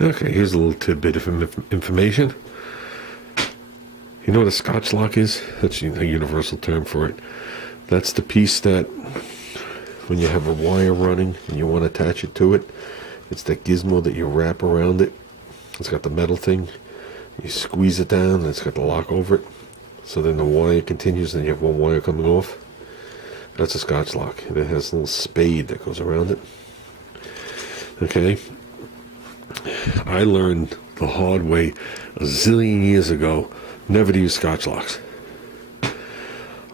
Okay, here's a little tidbit of information. You know what a Scotch lock is? That's a universal term for it. That's the piece that, when you have a wire running and you want to attach it to it, it's that gizmo that you wrap around it. It's got the metal thing. You squeeze it down and it's got the lock over it. So then the wire continues and you have one wire coming off. That's a Scotch lock. And it has a little spade that goes around it. Okay. I learned the hard way a zillion years ago never to use Scotch locks.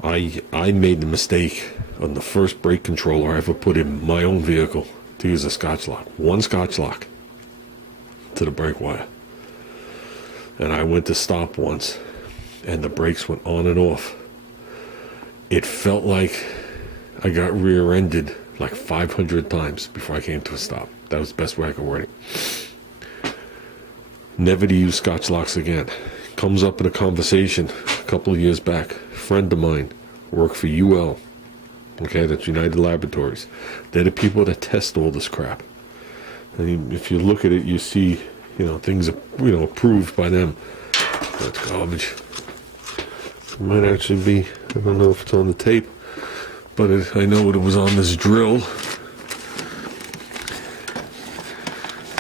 I made the mistake on the first brake controller I ever put in my own vehicle to use a Scotch lock. One Scotch lock to the brake wire. And I went to stop once and the brakes went on and off. It felt like I got rear-ended like 500 times before I came to a stop. That was the best way I could word it. Never to use Scotch locks again. Comes up in a conversation a couple of years back. A friend of mine worked for UL. Okay, that's United Laboratories. They're the people that test all this crap. I mean, if you look at it, you see, things are, approved by them. That's garbage. It might actually be, I don't know if it's on the tape, but I know it was on this drill.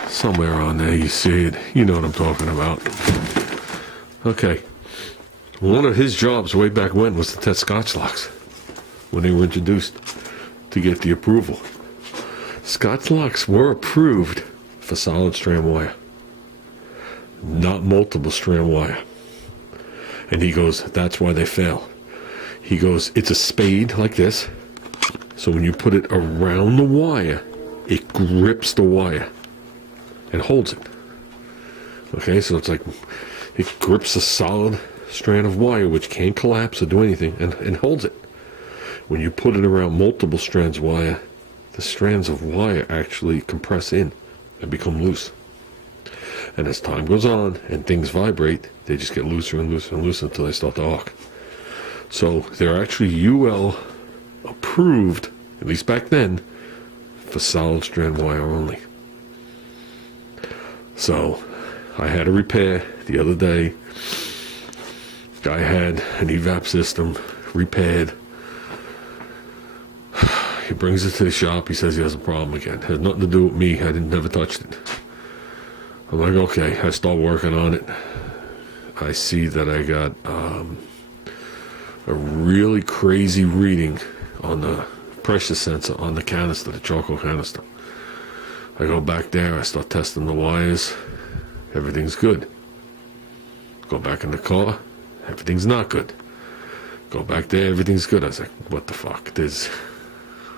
Somewhere on there, you see it. You know what I'm talking about. Okay. One of his jobs way back when was to test Scotch locks when they were introduced to get the approval. Scotch locks were approved for solid strand wire, not multiple strand wire. And he goes, that's why they fail. He goes, it's a spade like this. So when you put it around the wire, it grips the wire and holds it. Okay, so it's like it grips a solid strand of wire which can't collapse or do anything and holds it. When you put it around multiple strands of wire, the strands of wire actually compress in and become loose. And as time goes on and things vibrate, they just get looser and looser and looser until they start to arc. So they're actually UL approved, at least back then, for solid strand wire only. So I had a repair the other day. Guy had an evap system repaired. He brings it to the shop. He says he has a problem again. Has nothing to do with me. I never touched it. I'm like, okay. I start working on it. I see that I got a really crazy reading on the pressure sensor on the canister, the charcoal canister. I go back there. I start testing the wires. Everything's good. Go back in the car. Everything's not good. Go back there. Everything's good. I was like, what the fuck?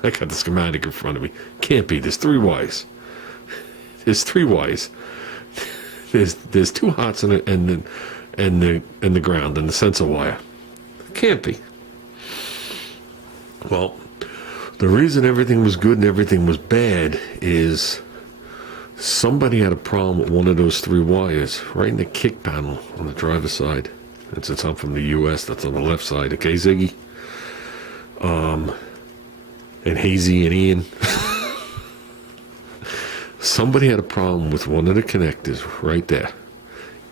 I got the schematic in front of me. Can't be. There's 3 wires. There's 3 wires. There's 2 hots in it and the ground and the sensor wire. Can't be. Well, the reason everything was good and everything was bad is somebody had a problem with one of those 3 wires right in the kick panel on the driver's side. And since I'm from the U.S., that's on the left side. Okay, Ziggy? And Hazy and Ian. Somebody had a problem with one of the connectors right there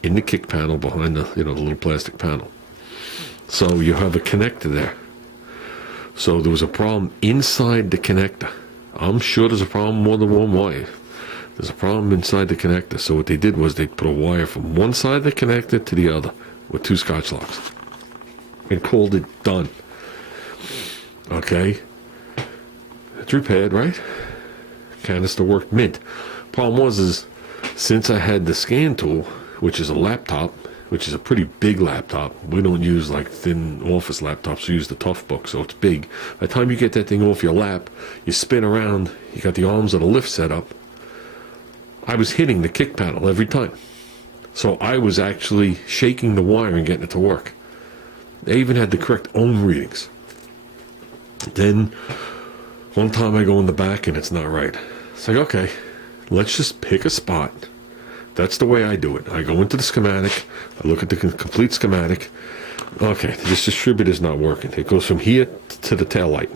in the kick panel behind the little plastic panel. So you have a connector there. So there was a problem inside the connector. I'm sure there's a problem more than one wire. There's a problem inside the connector. So what they did was they put a wire from one side of the connector to the other with 2 Scotch locks and called it done. Okay. It's repaired, right? Canister worked mint. Problem was since I had the scan tool, which is a laptop, which is a pretty big laptop. We don't use like thin office laptops. We use the Toughbook, so it's big. By the time you get that thing off your lap, you spin around, you got the arms of the lift set up. I was hitting the kick panel every time. So I was actually shaking the wire and getting it to work. They even had the correct ohm readings. Then one time I go in the back and it's not right. It's like, okay, let's just pick a spot. That's the way I do it. I go into the schematic. I look at the complete schematic. Okay, this distributor's not working. It goes from here to the tail light.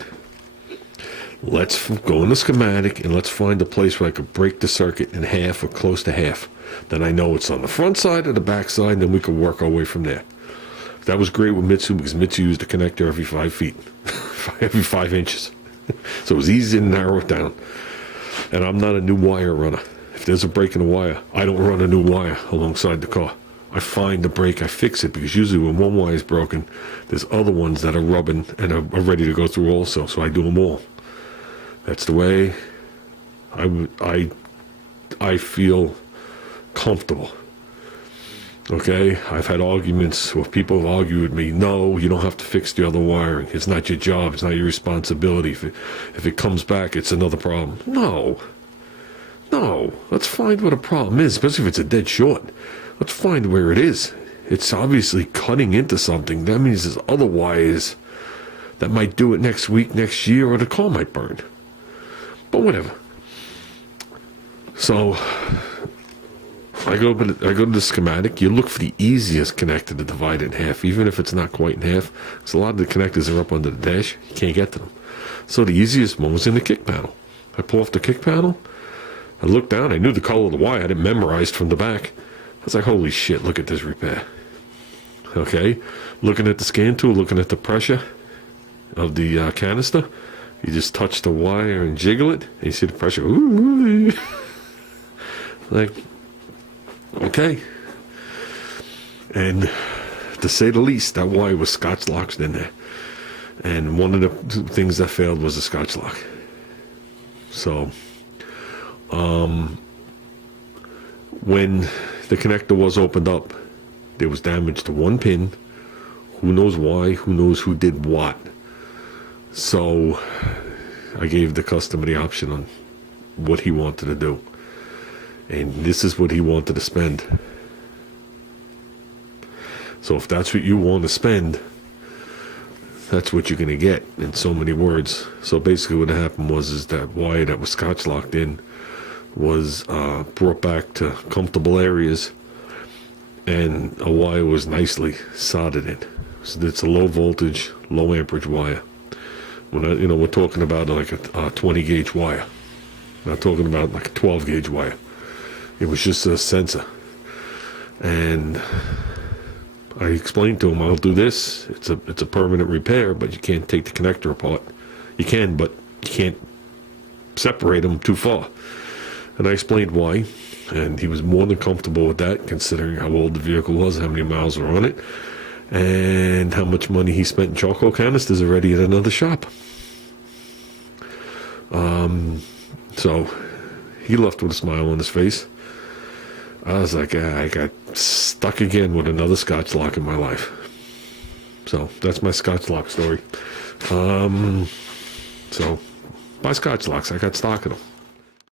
Let's go in the schematic and let's find a place where I could break the circuit in half or close to half. Then I know it's on the front side or the back side, and then we can work our way from there. That was great with Mitsu because Mitsu used a connector every 5 feet, every 5 inches. So it was easy to narrow it down. And I'm not a new wire runner. If there's a break in the wire, I don't run a new wire alongside the car. I find the break, I fix it, because usually when one wire is broken, there's other ones that are rubbing and are ready to go through also, so I do them all. That's the way I feel comfortable. Okay, I've had arguments where people have argued with me, no, you don't have to fix the other wiring. It's not your job. It's not your responsibility. If it comes back, it's another problem. No, let's find what a problem is, especially if it's a dead short. Let's find where it is. It's obviously cutting into something. That means there's other wires that might do it next week, next year, or the car might burn. But whatever. So I go to the schematic. You look for the easiest connector to divide it in half, even if it's not quite in half. Because a lot of the connectors are up under the dash. You can't get to them. So the easiest one was in the kick panel. I pull off the kick panel. I looked down. I knew the color of the wire. I had it memorized from the back. I was like, holy shit, look at this repair. Okay. Looking at the scan tool, looking at the pressure of the canister. You just touch the wire and jiggle it. And you see the pressure. Ooh. Like, okay. And to say the least, that wire was Scotch locked in there. And one of the things that failed was the Scotch lock. So, when the connector was opened up, there was damage to one pin. Who knows why? Who knows who did what? So, I gave the customer the option on what he wanted to do. And this is what he wanted to spend. So if that's what you want to spend, that's what you're going to get in so many words. So basically what happened is that wire that was Scotch locked in was brought back to comfortable areas, and a wire was nicely soldered in. So it's a low voltage, low amperage wire. We're talking about like a 20 gauge wire. Not talking about like a 12 gauge wire. It was just a sensor. And I explained to him, I'll do this. It's a permanent repair, but you can't take the connector apart. You can, but you can't separate them too far. And I explained why. And he was more than comfortable with that, considering how old the vehicle was, how many miles were on it, and how much money he spent in charcoal canisters already at another shop. So he left with a smile on his face. I was like, I got stuck again with another Scotch lock in my life. So that's my Scotch lock story. So buy Scotch locks. I got stock of them.